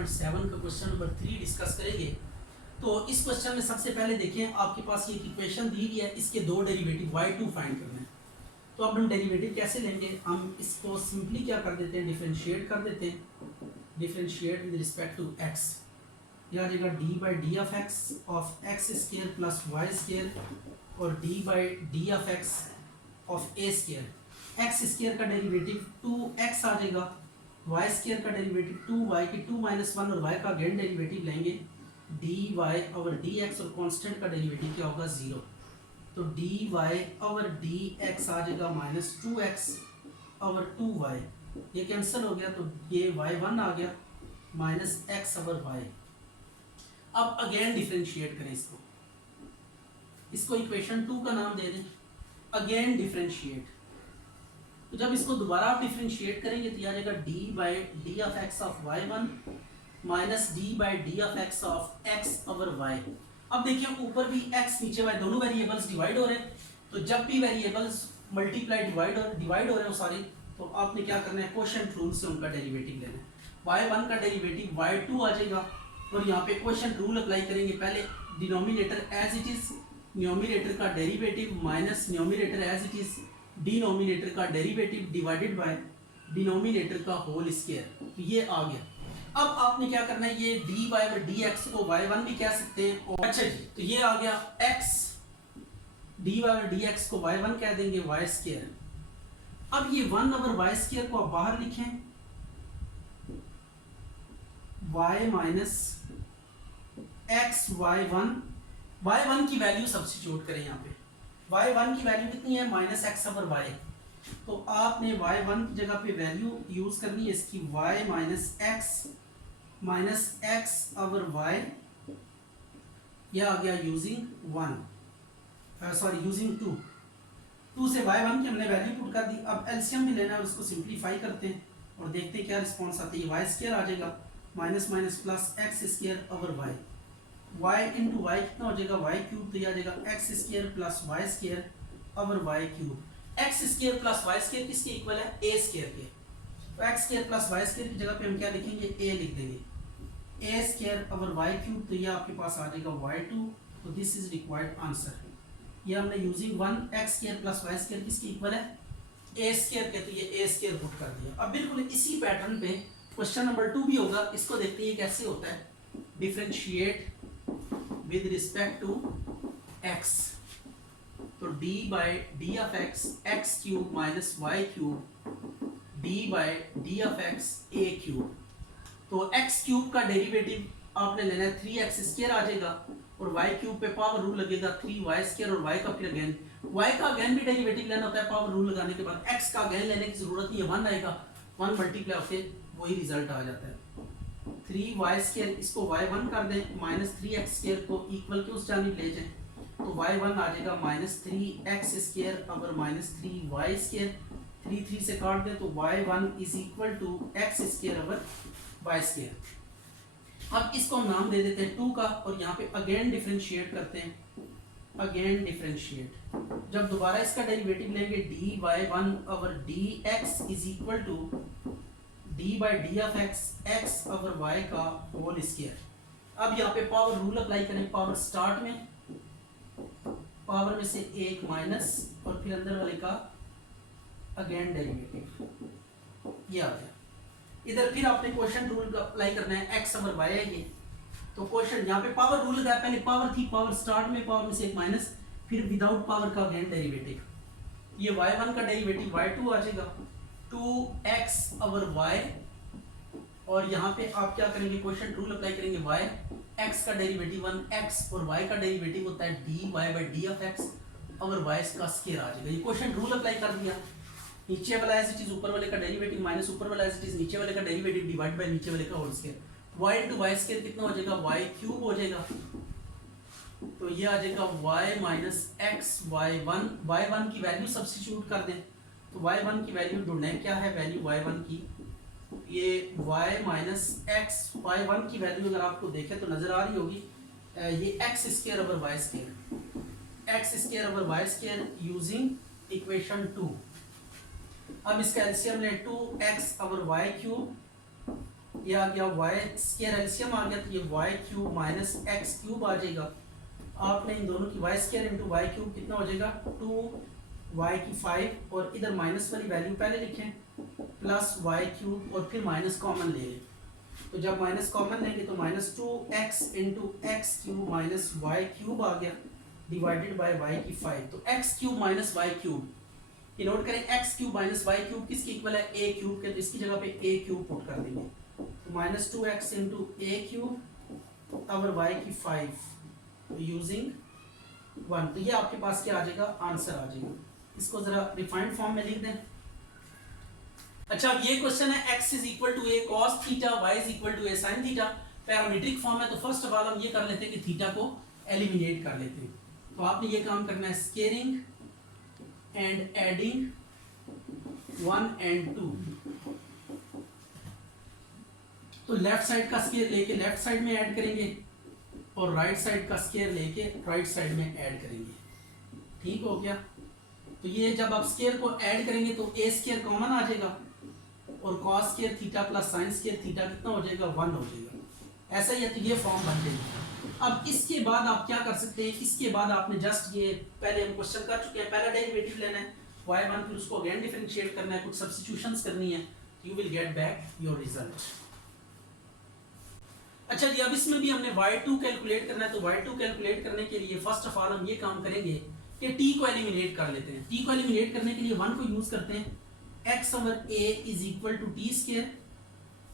1.7 का question number 3 discuss करेंगे। तो इस क्वेश्चन में सबसे पहले देखें, आपके पास ये इक्वेशन दी गई है, इसके दो डेरिवेटिव y2 फाइंड करना है। तो अब हम डेरिवेटिव कैसे लेंगे, हम इसको सिंपली क्या कर देते हैं, डिफरेंशिएट कर देते हैं। Differentiate with respect to x, यह आ जाएगा D by D of X square plus Y square और D by D of X of A square. X square का डेरिवेटिव 2x आ जाएगा, वाई स्केयर का डेरिवेटिव 2y की 2 माइनस 1 और y का अगेन डेरिवेटिव लेंगे dy ओवर dx और कांस्टेंट का डेरिवेटिव क्या होगा 0। तो dy ओवर dx आ जाएगा माइनस 2x ओवर 2y, ये कैंसिल हो गया तो ये y1 आ गया माइनस x ओवर y। अब अगेन डिफरेंशिएट करें इसको इक्वेशन 2 का नाम दे दें, अगेन डिफरेंशिएट। तो जब इसको दोबारा आप डिफरेंशिएट करेंगे तो आ जाएगा D by D of X of Y one minus D by D of X of X over Y. अब देखिए ऊपर भी एक्स नीचे वाई दोनों वेरिएबल्स डिवाइड हो रहे हैं, तो जब भी वेरिएबल्स मल्टीप्लाई डिवाइड हो रहे हो सारे, तो आपने क्या करना है, क्वोशिएंट रूल से उनका डेरिवेटिव लेना है। y1 का डेरिवेटिव y2 आ जाएगा और यहाँ पे क्वोशिएंट रूल अप्लाई करेंगे। पहले denominator as it is, numerator का derivative minus numerator as it is, denominator का डेरिवेटिव डिवाइडेड बाय डिनोमिनेटर का होल स्क्वायर, तो ये आ गया। अब आपने क्या करना है, ये डी वाई और डी एक्स को y1 भी कह सकते हैं। और अच्छा जी, तो ये आ गया x, डी वाई और डी एक्स को y1 कह देंगे y स्क्वायर। अब ये 1 ओवर y स्क्वायर को आप बाहर लिखें, y माइनस एक्स y1 की वैल्यू सब्स्टिट्यूट करें यहाँ पे। y1 की वैल्यू कितनी है, माइनस एक्स ओवर y। तो आपने y1 की जगह पे वैल्यू यूज करनी है इसकी y minus x over y, यह आ गया यूजिंग 1, सॉरी यूजिंग 2 से y1 की हमने वैल्यू पुट कर दी। अब एलसीएम भी लेना है और उसको सिंप्लीफाई करते हैं और देखते हैं क्या रिस्पॉन्स आती है। y स्क्वायर आ जाएगा minus minus plus x square over y, y into Y कितना हो जाएगा, y क्यूब, तो यह आ जाएगा X square plus Y square over y cube. X square plus Y square किसके इक्वल है, ए स्क्वायर के। तो X square plus Y square की जगह पे हम क्या लिखेंगे, ए लिख देंगे, A square over y cube, तो यह आपके पास आ जाएगा y2। तो दिस इज रिक्वायर्ड आंसर। ये हमने using 1 X square plus Y square किसके इक्वल है, ए स्क्वायर के, तो ये ए स्क्वायर पुट कर दिया। अब बिल्कुल इसी पैटर्न पे क्वेश्चन नंबर 2 भी होगा, इसको देखते हैं कैसे होता है। Differentiate with respect to x, तो d by D of X X cube minus Y cube d by D of X A cube. तो x क्यूब का डेरिवेटिव आपने लेना है 3x स्क्वायर आ जाएगा और y क्यूब पे पावर रूल लगेगा 3y स्क्वायर और y का फिर अगेन, y का अगेन भी डेरिवेटिव लेना होता है पावर रूल लगाने के बाद। x का अगेन लेने की जरूरत नहीं है, 1 आएगा, 1 मल्टीप्लाई होके वही रिजल्ट आ जाता है 3y स्क्वायर। इसको y1 कर दें, माइनस 3x स्क्वायर को इक्वल के उस जानिब ले जाएं, तो y1 आ जाएगा minus 3x square over minus 3y square. 3 से काट दें तो y1 is equal to x square over y square. अब इसको हम नाम दे देते हैं 2 का और यहाँ पे अगेन डिफरेंशिएट करते हैं, अगेन डिफरेंशिएट। जब दोबारा इसका डेरिवेटिव लेंगे dy1 over dx is equal to d by D of X X over y का होल स्क्वायर। अब यहाँ पे पावर रूल अप्लाई करें, पावर स्टार्ट में पावर में से एक माइनस और फिर अंदर वाले का अगेन डेरिवेटिव, ये आ गया। इधर फिर आपने क्वोशिएंट रूल अप्लाई करना है, x ओवर y है ये, तो क्वोशिएंट यहाँ पे पावर रूल लगाया, पहले पावर थी, पावर स्टार्ट में पावर में से एक माइनस, फिर विदाउट पावर का अगेन डेरिवेटिव। ये y1 का डेरिवेटिव y2 आ जाएगा 2x ओवर y, और यहाँ पे आप क्या करेंगे, क्वोशिएंट रूल अप्लाई करेंगे, y x का डेरिवेटिव 1x और y का डेरिवेटिव होता है dy by D of x over y का स्क्वायर आ जाएगा। ये क्वोशिएंट रूल अप्लाई कर दिया, नीचे वाला एज इट इज ऊपर वाले का डेरिवेटिव माइनस ऊपर वाला एज इट इज नीचे वाले का डेरिवेटिव डिवाइड बाय नीचे वाले का whole square. y into Y square कितना हो जाएगा, y क्यूब हो जाएगा, तो ये आ जाएगा y माइनस एक्स y1 की वैल्यू सब्स्टिट्यूट कर दें, तो y1 की वैल्यू ढूंढना है, क्या है वैल्यू y1 की, ये y माइनस एक्स, y1 की वैल्यू अगर आपको देखें तो नजर आ रही होगी, ये X square over Y square, X square over Y square using equation 2। अब इसका एलसीएम ले 2x ओवर वाई क्यूब, ये आ गया वाई स्क्वायर एलसीएम आ गया, तो ये Y cube minus X cube आ जाएगा। आपने इन दोनों की Y square into Y cube कितना हो जाएगा 2 y की 5 और इधर माइनस वाली वैल्यू पहले लिखें प्लस वाई क्यूब और फिर माइनस कॉमन ले लें। तो जब माइनस कॉमन लेंगे तो minus 2x into X cube minus Y cube आ गया डिवाइडेड बाय y की 5। तो x cube minus Y cube ये नोट करें, x cube minus Y cube किसके इक्वल है a क्यूब के, तो इसकी जगह पे a क्यूब पुट कर देंगे। तो minus 2x into a cube और y की 5 यूजिंग 1। तो ये आपके पास क्या आ जाएगा आंसर आ जाएगा। इसको जरा रिफाइंड फॉर्म में लिख दें। अच्छा अब ये क्वेश्चन है x is equal to a cos theta, y is equal to a sin theta. Parametric form है तो फर्स्ट ऑफ ऑल हम ये कर लेते हैं कि थीटा को एलिमिनेट कर लेते हैं। तो आपने ये काम करना है स्केयरिंग एंड एडिंग 1 and 2। तो लेफ्ट साइड का स्केयर लेके लेफ्ट साइड में ऐड करेंगे और राइट साइड का स्केयर लेके राइट साइड में ऐड करेंगे। ठीक हो गया। तो ये जब आप स्केयर को ऐड करेंगे तो a स्केयर कॉमन आ जाएगा और cos square theta plus sin square theta कितना हो जाएगा 1 हो जाएगा। ऐसा ही है, तो ये फॉर्म बन जाएगी। अब इसके बाद आप क्या कर सकते हैं, इसके बाद आपने जस्ट ये पहले हम क्वेश्चन कर चुके हैं, पहला डेरिवेटिव लेना है y1, फिर उसको अगेन डिफरेंशिएट करना है, कुछ सब्स्टिट्यूशंस करनी है, you will get back your result. अच्छा जी अब इसमें भी हमने y2 कैलकुलेट करना है। तो y2 कैलकुलेट करने के लिए फर्स्ट ऑफ ऑल हम ये काम करेंगे कि t को एलिमिनेट कर लेते हैं। t को एलिमिनेट करने के लिए 1 को यूज करते हैं, x over a is equal to T square.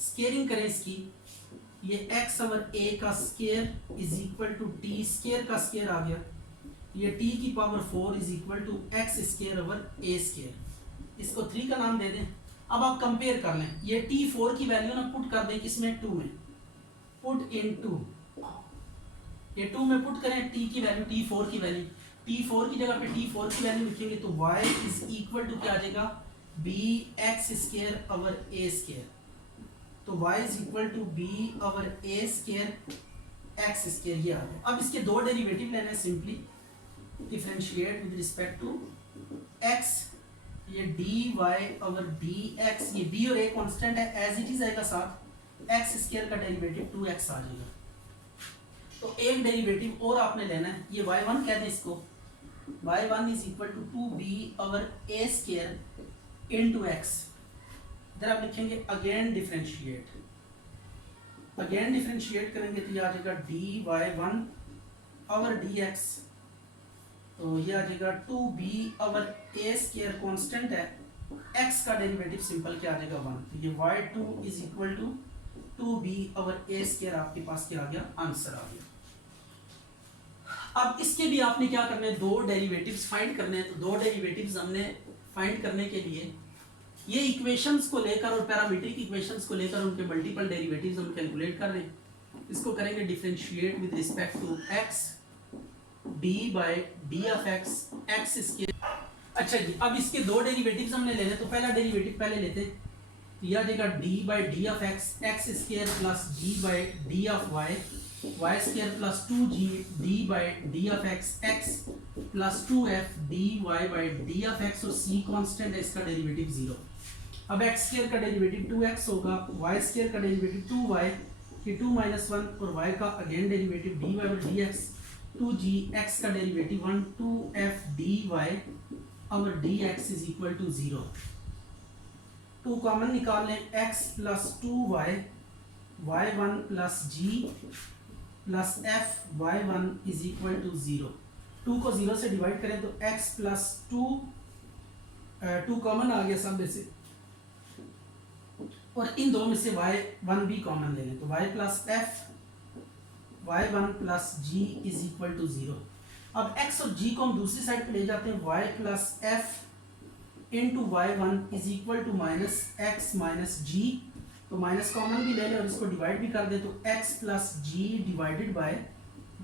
Squaring करें इसकी, ये x ओवर a का square is equal to T square का स्केयर आ गया। ये t की power 4 is equal to x square over a square. इसको 3 का नाम दे दें। अब आप कंपेयर कर लें, ये t4 की वैल्यू ना पुट कर दें किसमें 2 में, पुट इन 2, ये 2 में पुट करें t की वैल्यू, t4 की वैल्यू, t4 की जगह पे t4 की वैल्यू लिखेंगे तो y इज इक्वल टू क्या आ जाएगा bx square over a square. तो y is equal to b over a square x square ये आ गया। अब इसके दो डेरिवेटिव लेने हैं, simply differentiate with respect to x, ये dy ओवर dx, ये b और a कांस्टेंट है एज इट इज आएगा, साथ x स्क्वायर का डेरिवेटिव 2x आ जाएगा। तो एक डेरिवेटिव और आपने लेना है, ये y1 कह दें इसको, y1 is equal to 2b over a square into x। इधर आप लिखेंगे अगेन डिफरेंशिएट, अगेन डिफरेंशिएट करेंगे तो ये आ जाएगा dy1 ओवर dx। तो ये आ जाएगा 2b over a square constant है, x का डेरिवेटिव सिंपल क्या आ जाएगा 1। तो ये y2 is equal to 2b over a square आपके पास क्या आ गया आंसर आ गया। अब इसके भी आपने क्या करना है, दो डेरिवेटिव्स फाइंड करने हैं। तो दो डेरिवेटिव्स हमने फाइंड करने के लिए ये इक्वेशंस को लेकर और पैरामीट्रिक इक्वेशंस को लेकर उनके मल्टीपल डेरिवेटिव्स हम कैलकुलेट कर रहे हैं। इसको करेंगे differentiate with respect to x d by d of x square. अच्छा जी अब इसके दो डेरिवेटिव्स हमने लेने, तो पहला डेरिवेटिव पहले लेते हैं। तो यह आ जाएगा d by d of x square plus g by d of y square plus 2g d by d of x plus 2f dy by d of x, और c कांस्टेंट है, इसका डेरिवेटिव 0। अब x स्क्वायर का derivative 2x होगा, y square का derivative 2y, ये 2 minus 1, और y का again derivative dy by dx, 2g, x का डेरिवेटिव 1, 2f dy और dx is equal to 0। 2 common निकाल लें, x plus 2y y1 plus g plus f y1 is equal to 0। 2 को 0 से divide करें तो x प्लस 2 कॉमन आ गया सब में से, और इन दो में से y1 भी कॉमन ले लें तो y plus f y1 plus g is equal to 0। अब x और g को हम दूसरी साइड पे ले जाते हैं, y plus f into y1 is equal to minus x minus g, तो माइनस कॉमन भी ले लें और इसको डिवाइड भी कर दे तो x plus g divided by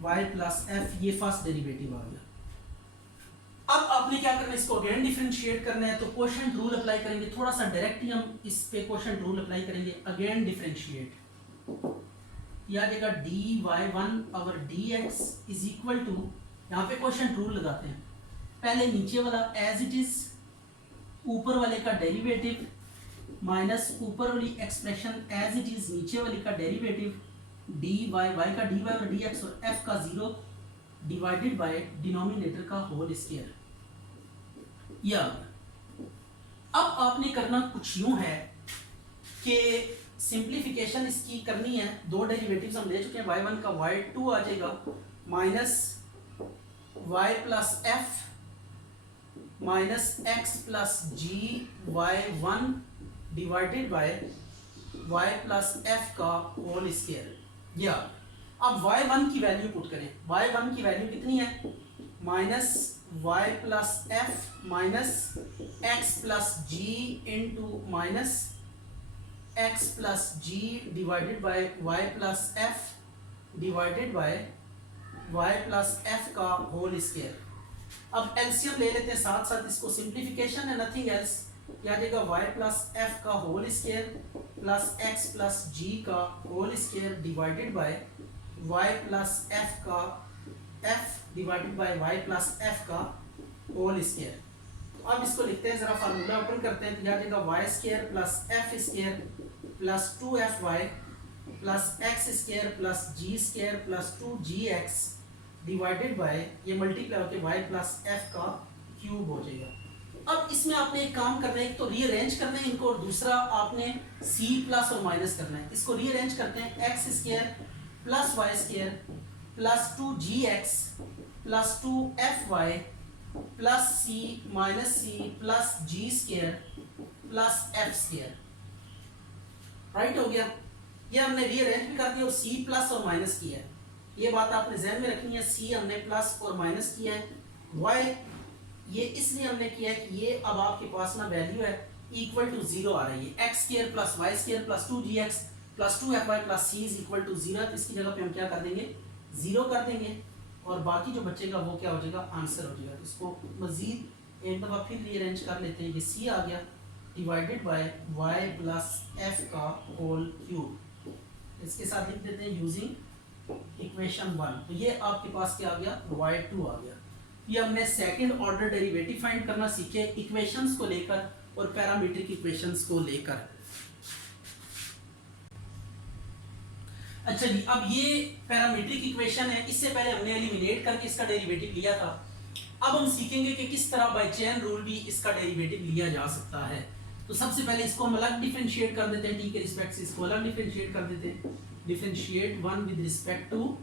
y plus f, ये फर्स्ट डेरिवेटिव आ गया। अब आपने क्या करना है, इसको अगेन डिफरेंशिएट करना है। तो क्वोशंट रूल अप्लाई करेंगे, थोड़ा सा डायरेक्ट ही हम इस पे क्वोशंट रूल अप्लाई करेंगे। अगेन डिफरेंशिएट, ये आ जाएगा dy1 over dx is equal to, यहाँ पे क्वोशंट रूल लगाते हैं, पहले नीचे वाला एज इट इज, ऊपर वाले का डेरिवेटिव माइनस ऊपर वाली एक्सप्रेशन एज इट इज नीचे वाली का डेरिवेटिव dy, y का dy और dx और f का 0 डिवाइडेड बाय डिनोमिनेटर का होल स्क्वायर। या अब आपने करना कुछ यूं है कि सिंप्लीफिकेशन इसकी करनी है। दो डेरिवेटिव्स हम ले चुके हैं, y1 का y2 आ जाएगा minus y plus f minus x plus g y1 divided by y plus F का होल स्क्वायर। या अब y1 की वैल्यू पुट करें। y1 की वैल्यू कितनी है? Minus y plus f minus x plus g into minus x plus g divided by y plus f divided by y plus F का whole square. अब LCM ले लेते हैं साथ साथ, इसको सिंप्लीफिकेशन है नथिंग एल्स, क्या देगा y प्लस एफ का whole square plus X plus G का whole square divided by y plus F का f divided by y plus F का होल स्क्वायर। तो अब इसको लिखते हैं, जरा फार्मूला ओपन करते हैं। तो क्या देगा y square plus F square plus 2fy plus x square plus ji square plus 2gx divided by ये मल्टीप्लाई होकर y प्लस एफ का क्यूब हो जाएगा। अब इसमें आपने एक काम करना है, एक तो रीअरेंज करना है इनको और दूसरा आपने c प्लस और माइनस करना है। इसको रीअरेंज करते हैं, X square plus Y square plus 2gx plus 2fy plus c minus c plus जी square plus F square. Right हो गया। ये हमने रीअरेंज भी कर दिया और c प्लस और माइनस किया है। ये बात आपने ध्यान में रखनी है, c हमने प्लस और माइनस किया है, y ये इसलिए हमने किया है कि ये अब आपके पास ना वैल्यू है इक्वल टू 0 आ रही है। X square plus Y square plus 2gx plus 2fy plus c is equal to 0। तो इसकी जगह पे हम क्या कर देंगे? 0 कर देंगे और बाकी जो बचेगा वो क्या हो जाएगा? आंसर हो जाएगा। तो इसको मजीद एक दफ़ा फिर रीअरेंज कर लेते हैं। ये c आ गया divided by y plus F का होल क्यूब। इसके साथ लिख देते हैं यूजिंग इक्वेशन 1। तो ये आपके पास क्या आ गया? y2 आ गया। ये हमने सेकंड ऑर्डर डेरिवेटिव फाइंड करना सीखे इक्वेशंस को लेकर और पैरामीट्रिक इक्वेशंस को लेकर। अच्छा जी, अब ये पैरामीट्रिक इक्वेशन है, इससे पहले हमने एलिमिनेट करके इसका डेरिवेटिव लिया था। अब हम सीखेंगे कि किस तरह बाय चेन रूल भी इसका डेरिवेटिव लिया जा सकता है। तो सबसे पहले इसको हम अलग डिफरेंशिएट कर देते हैं, टी के रिस्पेक्ट से इसको अलग डिफरेंशिएट कर देते हैं। Differentiate 1 with respect to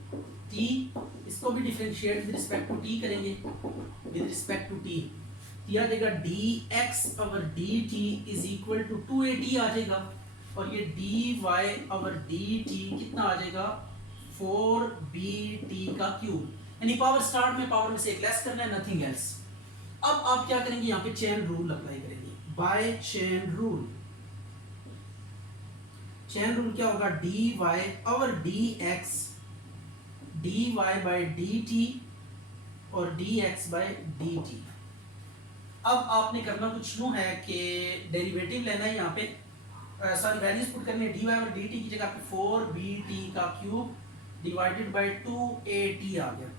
t, इसको भी differentiate with respect to t करेंगे, विद रिस्पेक्ट टू टी। यह देगा dx over dt is equal to 2at आ जाएगा और ये dy ओवर dt कितना आ जाएगा? 4bt का क्यूब। यानी पावर स्टार्ट में पावर में से एक लेस करना है, नथिंग एल्स। अब आप क्या करेंगे? यहाँ पे चेन रूल अप्लाई करेंगे। By chain rule, chain rule क्या होगा? dy over dx dy by dt और dx बाय dt। अब आपने करना कुछ यूं है कि डेरिवेटिव लेना है, यहाँ पे सॉरी वैल्यूज पुट करनी है। dy ओवर dt की जगह पे 4bt का क्यूब डिवाइडेड बाय 2at आ गया।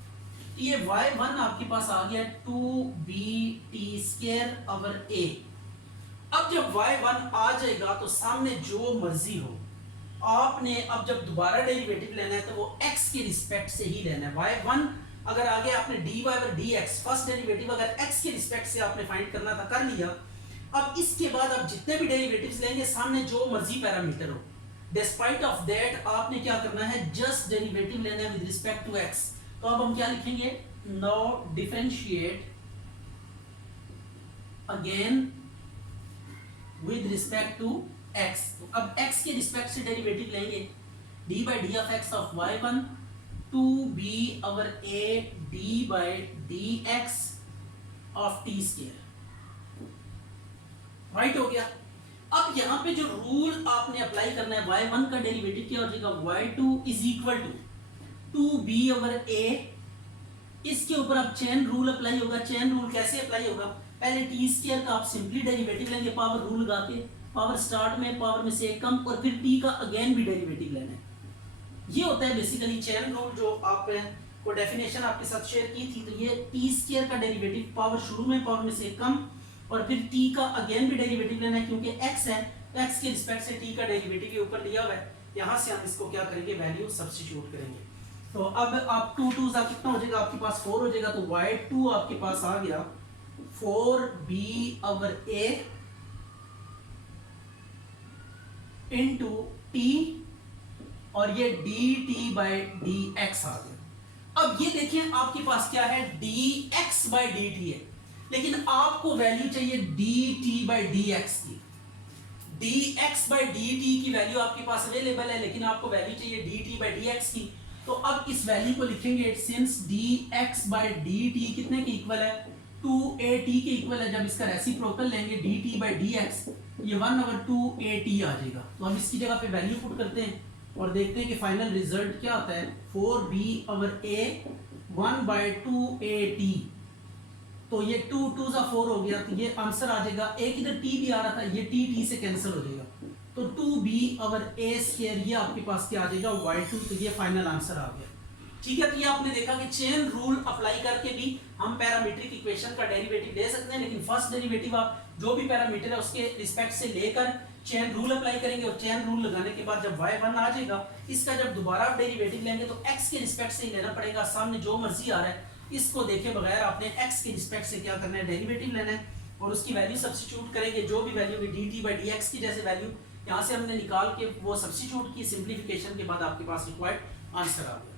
ये y1 आपके पास आ गया 2bt स्क्वायर ओवर a। अब जब y1 आ जाएगा तो सामने जो मर्जी हो आपने, अब जब दोबारा डेरिवेटिव लेना है तो वो x के रिस्पेक्ट से ही लेना है। y1 अगर आगे आपने dy over dx first derivative अगर x के रिस्पेक्ट से आपने फाइंड करना था, कर लिया। अब इसके बाद आप जितने भी डेरिवेटिव्स लेंगे सामने जो मर्जी पैरामीटर हो, डिस्पाइट ऑफ दैट आपने क्या करना है? जस्ट डेरिवेटिव लेना है विद रिस्पेक्ट टू x। तो अब हम क्या लिखेंगे? Now differentiate again with respect to x। अब x के रिस्पेक्ट से डेरिवेटिव लेंगे, d by d of x of y1 2b over a d by dx of t square। Right हो गया। अब यहाँ पे जो रूल आपने अप्लाई करना है, y1 का डेरिवेटिव क्या हो जाएगा? y2 is equal to 2b over a। इसके ऊपर अब चेन रूल अप्लाई होगा। चेन रूल कैसे अप्लाई होगा? पहले टी स्क्वायर का आप सिंपली डेरिवेटिव लेंगे पावर रूल लगा के, पावर स्टार्ट में पावर में से एक कम, और फिर टी का अगेन भी डेरिवेटिव लेना है। ये होता है बेसिकली चेन रूल, जो आप को डेफिनेशन आपके साथ शेयर की थी। तो ये टी स्क्वायर का डेरिवेटिव पावर शुरू में पावर में से कम और फिर टी का अगेन भी डेरिवेटिव लेना है, क्योंकि x है x के रिस्पेक्ट से t का डेरिवेटिव के ऊपर लिया हुआ है, यहाँ से हम इसको क्या करेंगे, वैल्यू सब्स्टिट्यूट करेंगे। तो अब आप 2 2 सा कितना हो जाएगा आपके पास 4 हो जाएगा, तो y2 आपके पास आ गया 4b/a इंटू t और ये dt/dx आ गया। अब ये देखिए आपके पास क्या है, dx/dt है, लेकिन आपको वैल्यू चाहिए dt/dx की। dx/dt की वैल्यू आपके पास अवेलेबल है, लेकिन आपको वैल्यू चाहिए dt/dx की। तो अब इस वैल्यू को लिखेंगे, सिंस dx/dt कितने के इक्वल है, 2at के इक्वल है। जब इसका रेसिप्रोकल लेंगे dt/dx, ये 1/2at आ जाएगा। तो हम इसकी जगह पे वैल्यू पुट करते हैं और देखते हैं कि फाइनल रिजल्ट क्या आता है, 4b/a 1/2at। तो ये 2 2 सा 4 हो गया, तो ये आंसर आ जाएगा। एक इधर t भी आ रहा था, ये t से कैंसिल हो जाएगा, तो 2b/a² ये आपके पास क्या आ जाएगा, y2। तो ये फाइनल आंसर आ गया। ठीक है, तो ये आपने देखा कि चेन रूल अप्लाई करके भी हम पैरामीट्रिक इक्वेशन का डेरिवेटिव ले सकते हैं, लेकिन फर्स्ट डेरिवेटिव आप जो भी पैरामीटर है उसके रिस्पेक्ट से लेकर चेन रूल अप्लाई करेंगे, और चेन रूल लगाने के बाद जब y1 आ जाएगा, इसका जब दोबारा आप डेरिवेटिव लेंगे तो x के रिस्पेक्ट से ही लेना पड़ेगा। सामने जो मर्जी आ रहा है इसको देखे बगैर आपने x के रिस्पेक्ट से क्या करना है, डेरिवेटिव लेना है और उसकी वैल्यू सब्स्टिट्यूट करेंगे। जो भी वैल्यू होगी dt/dx की जैसे वैल्यू यहाँ से हमने निकाल के वो सब्स्टिट्यूट की, सिंप्लीफिकेशन के बाद आपके पास रिक्वायर्ड आंसर आ गया।